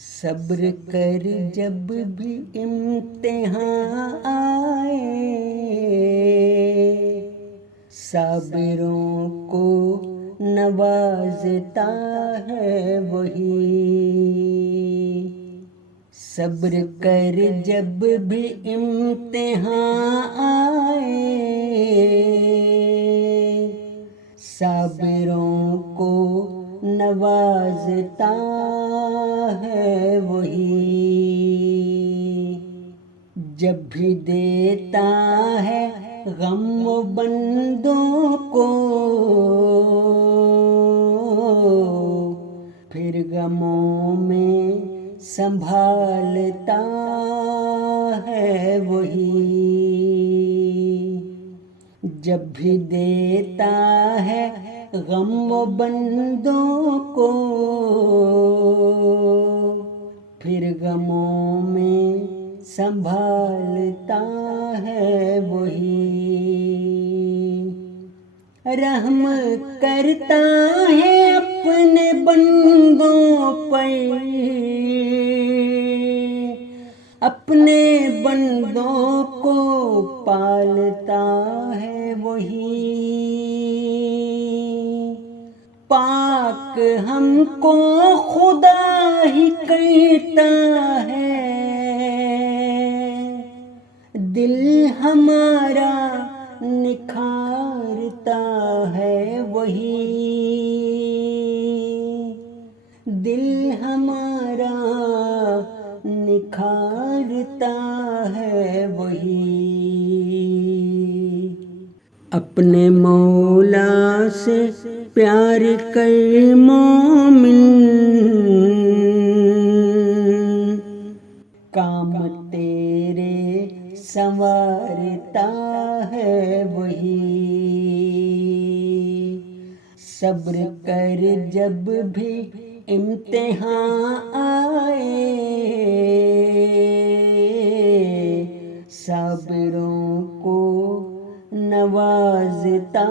صبر کر جب بھی امتحان آئے، صابروں کو نوازتا ہے وہی۔ صبر کر جب بھی امتحان آئے، صابروں کو نوازتا ہے وہی۔ جب بھی دیتا ہے غم و بندوں کو، پھر غموں میں سنبھالتا ہے وہی۔ جب بھی دیتا ہے غم و بندوں کو، پھر غموں میں سنبھالتا ہے وہی۔ رحم کرتا ہے اپنے بندوں پر، اپنے بندوں کو پالتا ہے وہی۔ پاک ہم کو خدا ہی کہتا ہے، دل ہمارا نکھارتا ہے وہی۔ دل ہمارا نکھارتا ہے وہی۔ اپنے مولا سے پیار کر مومن، کام تیرے سنوارتا ہے وہی۔ صبر کر جب بھی امتحان آئے، صابروں کو نوازتا